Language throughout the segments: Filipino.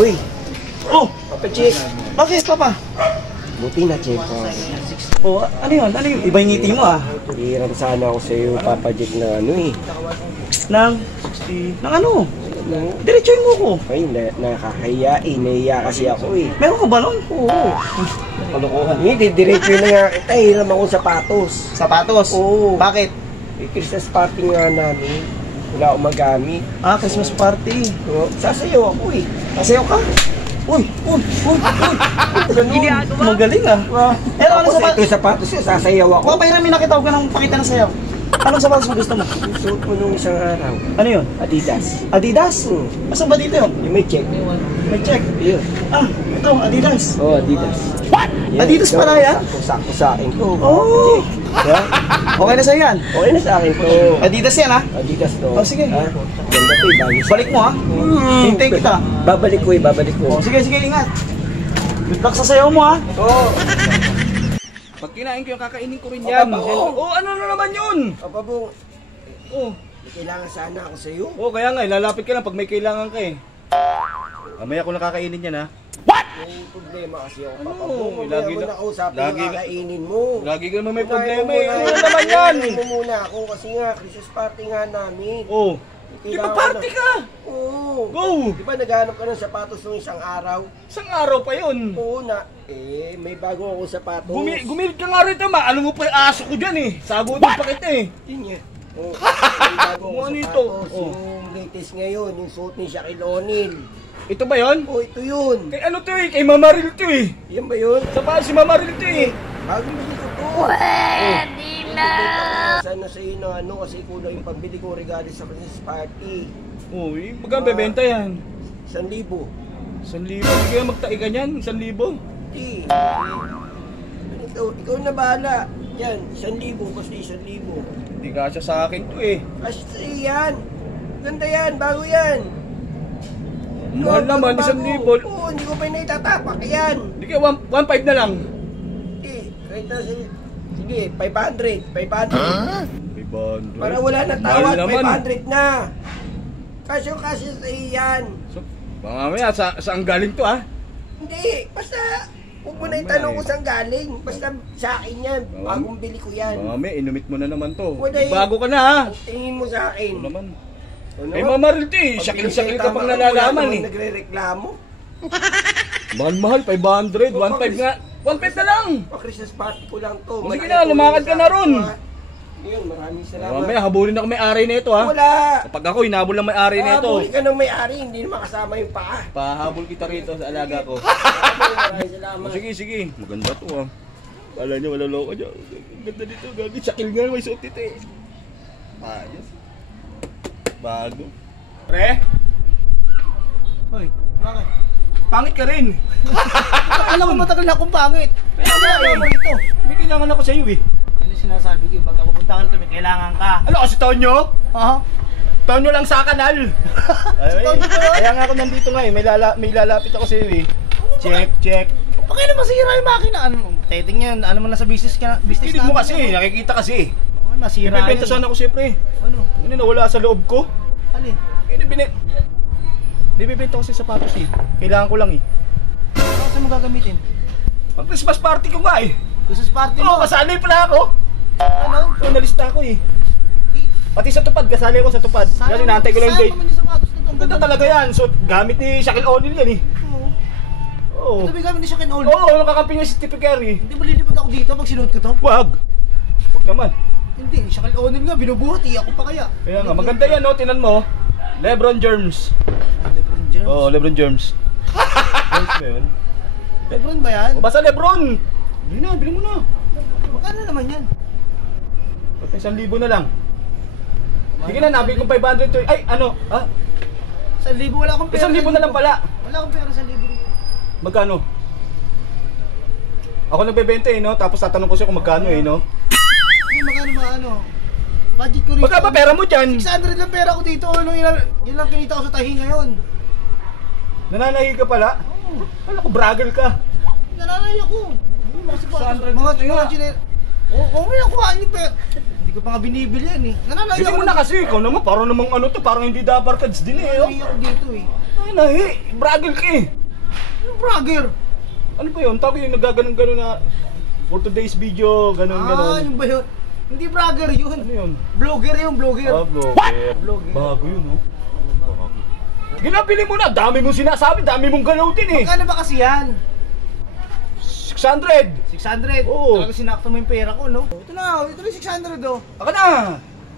Uy! Oh! Papacheck! Bakit, Papa? Buti na check ko. Oh, ano yun? Ano yung iba yung ngiti mo Hiram sana ako sa iyo, papacheck na ano eh. Nang ano? Diretsuhin mo ko. Ay, nakakahiya eh. Nahiya kasi ako eh. Meron ka ba nun? Oo. Kalokohan. Hindi, diretso na nga kita. Hiram ako sapatos. Sapatos? Oo. Bakit? Christmas party nga namin. Wala akong magamit. Ah, Christmas party. So, sasayaw ako eh. Sasayaw ka? Uy! Magaling ah. Pero ano Tapos ito yung sapatos yun, sasayaw ako. Papahiramin na kita, huwag ka nang pakita ng sayaw. Anong sapatos mo gusto mo? Suot mo nung isang araw. Ano yun? Adidas. Adidas? Asan ba dito yun? Yung may check. May check. Yun. Ah, ito, Adidas. Oo, Adidas. What? Adidas pala yan? Sakto sa akin to. Oh! Okay na sa'yo yan? Okay na sa akin to. Adidas yan ha? Adidas to. Oh, sige. Ha? Ganda to eh. Bagay sa- Balik mo ha? Hintayin kita. Babalik ko eh, babalik ko. Oh, sige, ingat. Good luck sa sayaw mo ha? Oo. Pag kinain ko yung kakainin ko rin yan. Oo. Ano naman yun? Papa Bong, Oh. may kailangan sana ako sa iyo. Oh, kaya nga, lalapit ka lang pag may kailangan ka eh. Mamaya ko nakakainin yan ha. May problema kasi ako, Ano? Papa Bong. Mamaya Lagi mo na- nakausapin lagi yung na- kakainin mo. Lagi ka naman may Unahin problema mo eh. muna. Ano naman yan? Unahin mo muna ako kasi nga, Christmas party nga namin. Oh. Di ba party ka? Oo. Go! Di ba naghanap ka ng sapatos nung isang araw? Isang araw pa yun. Oo na. May bago ako sapatos. Gumilit ka nga rito, maano mo pa yung aso ko dyan eh. Sagutin pa kita eh. Yun yan. Oo. May bago ako Ano ito? sapatos. Oh. Yung latest ngayon, yung suot ni Shaquille O'Neal. Ito ba yun? Oh, ito yun. Kay ano to eh? Kay Mamaril to eh. Yan ba yun? Sa paano si Mamaril to eh? Bago mo dito to. Pwede na! Sana sa iyo na ano kasi kulang yung pambili ko regalo sa Christmas party. Oh, magkano bebenta yan? 1,000. 1,000. Hindi kaya magtae ka niyan? 1,000? Hindi. Ikaw na bahala. Yan, 1,000. Basta 1,000. Hindi ka siya sa akin to eh. Kasi yan. Ganda yan, bago yan. Mahal naman, bago. 1,000. Oo, hindi ko pa yung naitatapak yan. Hindi kaya 1.5 na lang. Hindi, kahit na sige, 500. 500. Para wala na tawad, 500 na. Kasyo sa iyan. So, mamaya, saan galing to ah? Hindi, basta huwag mo na itanong kung saan galing. Basta sa akin yan, bagong bili ko yan. Mamaya, inumit mo na naman to. Wala eh. Bago ka na ha. Tingin mo sa akin. Ano naman? Ano? Eh, Mamaril to eh. Shakil-shakil ka pang nalalaman eh. Nagre-reklamo. Mahal-mahal, 500, 1.5 nga. 1.5 na lang. Christmas party ko lang to. Sige na, lumakad ka na ron. Yun, maraming salamat. Mamaya, habulin ako may-ari na ito ha. Wala. Kapag ako, hinabol ng may-ari na ito. Habuli ka ng may-ari, hindi naman kasama yung paa. Pahabol kita rito sa alaga ko. Maraming salamat. Sige. Maganda to ah. Kala niya wala loko niya. Ang ganda dito. Gagi, shakil nga. May suot dito eh. Ayos. Bago. Pre? Hoy, bakit? Pangit ka rin. Alam mo matagal na akong pangit. Kaya Kaya mo ito. May kailangan ako sa iyo eh. Ano sinasabi ko, pagka pupunta ka rito, may kailangan ka. Ano kasi Tonyo? Ha? Tonyo lang sa kanal. Tonyo ba yun? Kaya nga ako nandito nga eh. May lalapit ako sa iyo eh. Check. Bakit naman masira yung makina? Ano, teting yan, ano mo na sa business ka? Business Kinig mo kasi. Nakikita kasi. Oh, masira Ibibenta sana ako siyempre. Ano? Ano nawala sa loob ko? Alin? Bibibenta ko sa sapatos eh. Kailangan ko lang eh. Saan mo gagamitin? Pag Christmas party ko nga eh. Christmas party Oo, mo? kasali pala ako. Ano? So, nalista ako eh. Pati sa tupad, kasali ako sa tupad. Kasi naantay ko lang yung date. Saan naman yung sapatos na ito? Ang ganda talaga yan. So, gamit ni Shaquille O'Neal yan eh. Oo. Oo. Ito may gamit ni Shaquille O'Neal. Oo, nakakampi niya si Stephen Curry. Hindi ba lilipad ako dito pag sinuot ko to? Wag naman. Hindi, Shaquille O'Neal nga, binubuhat ako pa kaya. Kaya nga, maganda yan no, tinan mo. Lebron Germs. Lebron James. Oo, Lebron Germs. Germs ba yun? Lebron ba yan? O, basta Lebron. Bili mo na. Magkano naman yan? Pati 1,000 na lang. Sige na, nabili kong 500 to. Ay, ano? Ha? 1,000, wala akong pera. 1,000 na lang pala. Wala akong pera sa libo. Magkano? Ako nagbebenta eh, no? Tapos tatanong ko siya kung magkano eh, no? Hindi, magkano ba ano? Budget ko rin. Magkano ba pera mo dyan? 600 lang pera ko dito. Ano yun lang kinita ko sa tahi ngayon. Nananahi ka pala? Oo. Wala ko, bragger ka. Nananay ako. Mga chine. Oo, may nakuha niyo pa. Hindi ko pa nga binibili yan eh. Nananay Hindi ako. mo na kasi, ikaw naman, parang namang ano to, parang hindi dabarkads din eh, oh. Nananay ako dito eh. Ay, Ay, nahi. Bragger ka eh. Yung bragger. Ano ba yun? Tawag yung nagaganon-ganon na for today's video, ganon-ganon. Yung ba yun? Hindi bragger yun. Ano yun? Vlogger yung vlogger. Vlogger. Vlogger. Bago yun, no? Ginabili mo na, dami mong sinasabi, dami mong galaw din eh. Magkano ba kasi yan? 600! 600. Oo. Talaga sinakto mo yung pera ko, no? Ito na, ito na 600 oh. Baka na!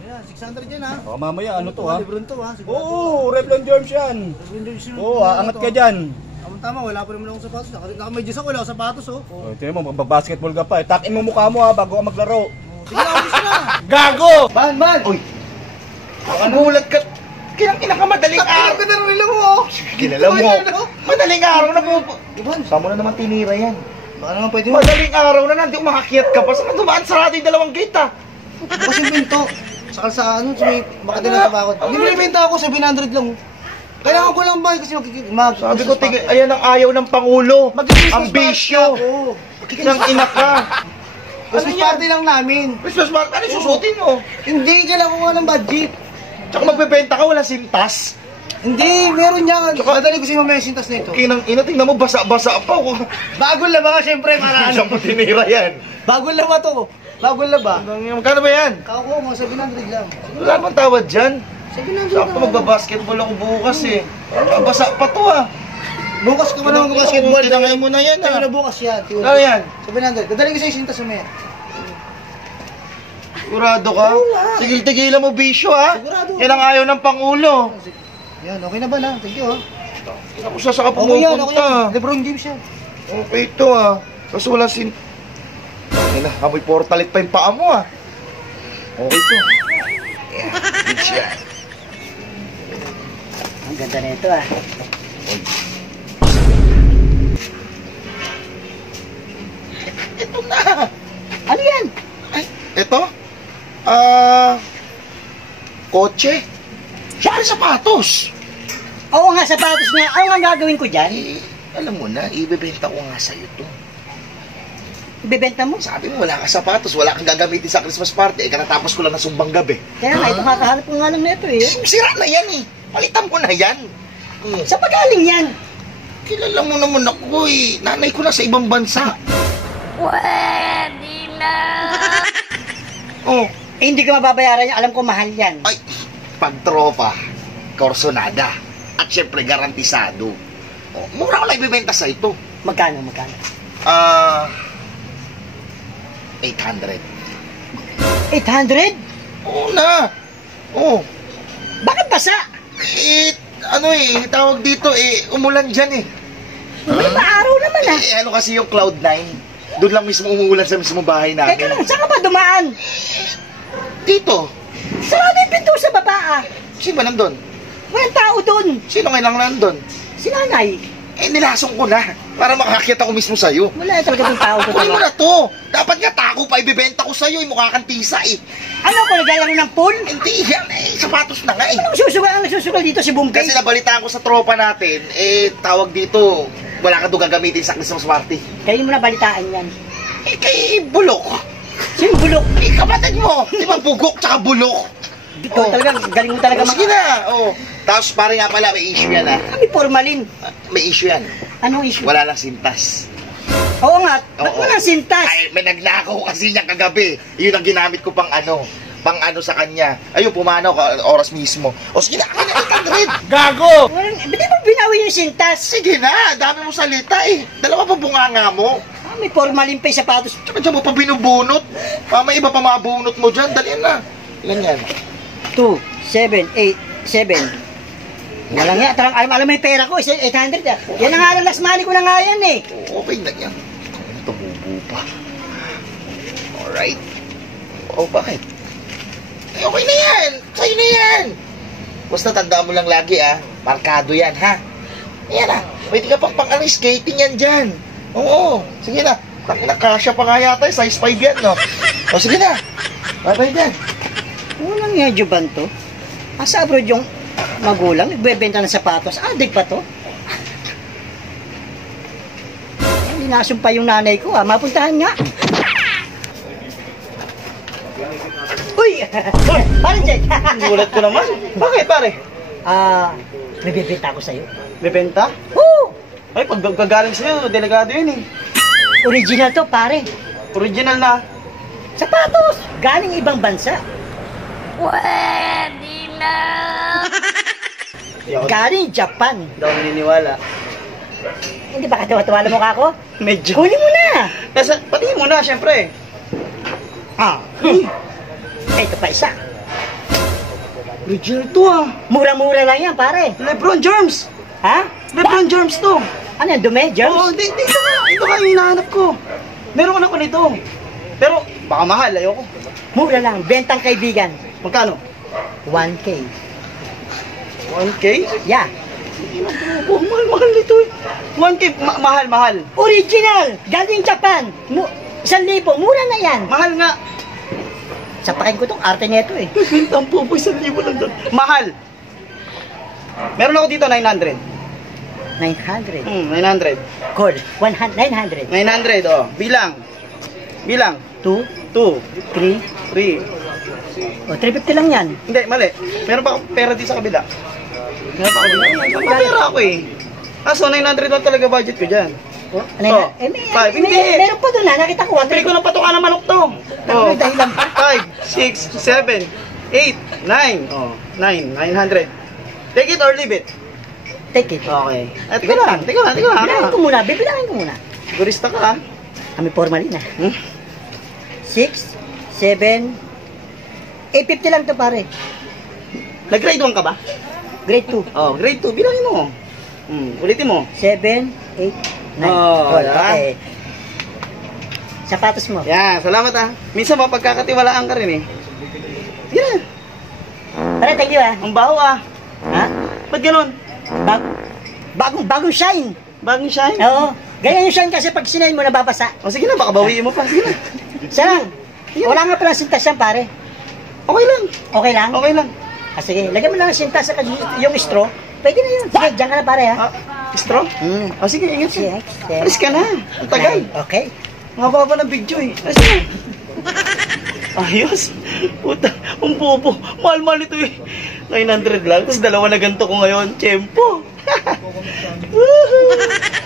Ayan, 600 yan ha. Baka mamaya, ano to ha? Libron to ha. Oo, Revlon Germs yan. Oo, aangat ka dyan. Tama, wala pa naman akong sapatos. Naka-medyas ako, wala akong sapatos oh. Oh, tingnan mo, magbabasketball ka pa eh. Takin mo mukha mo ha, bago ka maglaro. Sige na, ulis na. Gago! Man! Uy! Nagulat ka. Madaling araw. Ka na rin lang mo. Kilala mo. Madaling araw na po. Iban, Saan mo na naman tinira yan? baka naman pwede mo. Madaling araw na nandiyo umakakiyat ka pa. Saan dumaan sarado yung dalawang gate ha? Bukas yung pinto. Sa kalsaan, sa may makadala na tabakot. Hindi mo binibenta ako, 700 lang. Kailangan ko lang ba kasi Sabi ko, ayan ang ayaw ng Pangulo. Ang bisyo. Nang ina ka. Christmas party lang namin. Christmas party, ano susutin mo? Hindi, kailangan ko nga ng budget. Tsaka magbebenta ka, walang sintas. Hindi, meron yan. Madali ko si mamaya yung sintas na ito. Kinang ina, tingnan mo, basa-basa pa. Bagong laba ka, syempre, para Saan mo tinira yan? Bagong laba to. Bagong laba. Magkano ba yan? Kako, mga 700 lang. Wala bang tawad dyan? 700 Sakto lang. magbabasketball ako bukas eh. Basa pa to ah. Bukas ka pa naman mag-basketball. Tinangay mo na yan Tayo ah. na bukas yan. Ano yan? 700. Dadaling ko sa sintas mamaya. Sigurado ka? Oo nga. Tigil-tigilan mo bisyo ha? Sigurado. Yan ang ayaw ng Pangulo. Yan, okay na ba na? Thank you ha. Ako siya saka Okay yan, okay pumupunta. yan. Lebron James yan. Okay ito ah. Kasi wala Yan na, amoy portalit pa yung paa mo ah. Okay ito. Yeah, good siya. Ang ganda na ito ah. Ito na. Ano yan? Ay, ito? Kotse. Siyempre sapatos. Oo nga, sapatos nga. Ano nga gagawin ko dyan? Alam mo na, ibebenta ko nga sa'yo to. Ibebenta mo? Sabi mo, wala ka sapatos, wala kang gagamitin sa Christmas party. Katatapos ko lang na sumbang gabi. Kaya nga, ito kakahanap ko nga lang na ito eh. Sira na yan eh. Palitan ko na yan. Sa pagaling yan? Kilala mo naman ako eh. Nanay ko na sa ibang bansa. Pwede na. Oh, Eh, hindi ka mababayaran yan. Alam ko mahal yan. ay, pagtropa, korsonada, at syempre garantisado. Oh, mura ko lang ibibenta sa ito. Magkano? 800. 800? Oo na. Oh, Bakit basa? tawag dito umulan dyan eh. May maaraw naman ah. Ano kasi yung Cloud9? Doon lang mismo umuulan sa mismo bahay namin. Teka lang, saan ka ba dumaan? Dito. Sarado yung pinto sa baba ah. Sino ba nandun? Walang tao dun. Sino ngayon lang nandun? Si nanay. Nilasong ko na para makakakit ako mismo sa'yo. Wala talaga yung tao sa Kunin mo baba. na to. Dapat nga tako pa ibibenta ko sa'yo. Mukha kang tisa eh. Ano ko, naglalaro ng pool? Hindi yan sapatos na nga eh. Anong susugal dito si Bumpay? Kasi nabalitaan ko sa tropa natin, tawag dito, wala ka doon gagamitin sa Christmas party. Kayo mo na balitaan yan. Kay Bulok. Sino bulok? Kapatid mo. Di ba bugok tsaka bulok? Ikaw talaga, galing mo talaga Sige na. Tapos pare nga pala, may issue yan ah. Kami formalin. May issue yan. Anong issue? Wala lang sintas. Oo nga, ba't Oo. walang sintas? Ay, may nagnakaw kasi niya kagabi. Yun ang ginamit ko pang ano sa kanya. Ayun, pumano oras mismo. O sige na, akin na 800. Gago! Walang, ba't di mo binawi yung sintas? Sige na, dami mo salita eh. Dalawa pa bunganga mo. May formalin pa yung sapatos. Tsaka dyan mo pa binubunot. May iba pa mabunot mo dyan. Dali na. Ilan yan? 2, 7, 8, 7. Walang nga, alam mo yung pera ko, 800 ah. Yan ang nga, last money ko na nga yan eh. Okay na yan. Tumubo pa. Alright. Bakit? Okay na yan. Sa'yo na yan. Basta tandaan mo lang lagi markado yan ha. Yan pwede ka pang skating yan dyan. Oo. Sige na. Nakasya pa nga yata size 5 yan no. O sige na. Bye-bye dyan. Walang nga juban to. Asa abroad yung magulang, nagbebenta ng sapatos. Adik pa to? Linasong pa yung nanay ko mapuntahan nga. Uy! Pare, check! Gulat ko naman. Bakit pare? May bibenta ako sa'yo. Bebenta? Woo! Ay, pag gagaling sa'yo, delegado yun eh. Original to, pare. Original na. Sapatos! Galing ibang bansa. Pwede na. Galing Japan. Hindi ako naniniwala. Hindi ba katawa-tawa mo ka ako? Medyo. Kunin mo na! Patingin mo na, syempre. Ah. Ito pa isa. Original to ah. Mura-mura lang yan, pare. Lebron Germs. Ha? Lebron Germs to. Ano yan, dumi, germs? Oo, ito nga. Ito nga yung hinahanap ko. Meron ko nito. Pero, baka mahal. Ayoko. Mura lang, bentang kaibigan. Magkano? 1K. 1K? Yeah. Oh, mahal nito eh. 1K, mahal. Original! Galing Japan! 1,000, mura na yan! Mahal nga. Sapakin ko tong arte nito eh. Bintang po, 1,000 lang doon. Mahal. Meron ako dito, 900. 900. 900. Call. 900. 900, oh. Bilang. 2, 2, 3. 3. O, 350 lang yan. Hindi, mali. Meron pa akong pera dito sa kabila. Meron pa ako dito. May pera ako eh. So 900 lang talaga budget ko dyan. Ano Oh, yan? five. Hindi. Meron pa doon na. Nakita ko. Pili ko ng patukan ng manok to. Ano dahilan? 5, 6, 7, 8, 9. Oh, 900. Take it or leave it. Take it. Okay. Teka lang. Bilangin ko muna. Bibilangin ko muna. Sigurista ka. Kami formalin na. 6, 7, 850 lang to pare. Nag-grade 1 ka ba? Grade 2. Oh, grade 2. Bilangin mo. Ulitin mo. 7, 8, 9. Oh, Okay. Sapatos mo. Yan, salamat ah. Minsan mapagkakatiwalaan ka rin eh. Yan. Pare, thank you ah. Ang baho ah. Ha? Ba't ganun? Bagong shine. Bagong shine? Oo. Ganyan yung shine kasi pag sinayin mo nababasa. O sige na, baka bawiin mo pa. Sige na. Sarang. Wala nga palang sintas yan pare. Okay lang. Okay lang? Okay lang. Sige, lagyan mo lang ang sintas sa yung straw. Pwede na yun. Sige, dyan ka na pare ha. Straw? O sige, ingat ka. Alis ka na. Ang tagal. Okay. Ang haba ng video eh. Alis ka. Ayos. Puta, ang bobo. Mahal-mahal ito eh. 900 lang. Tapos dalawa na ganito ko ngayon. Tiyempo. Woohoo!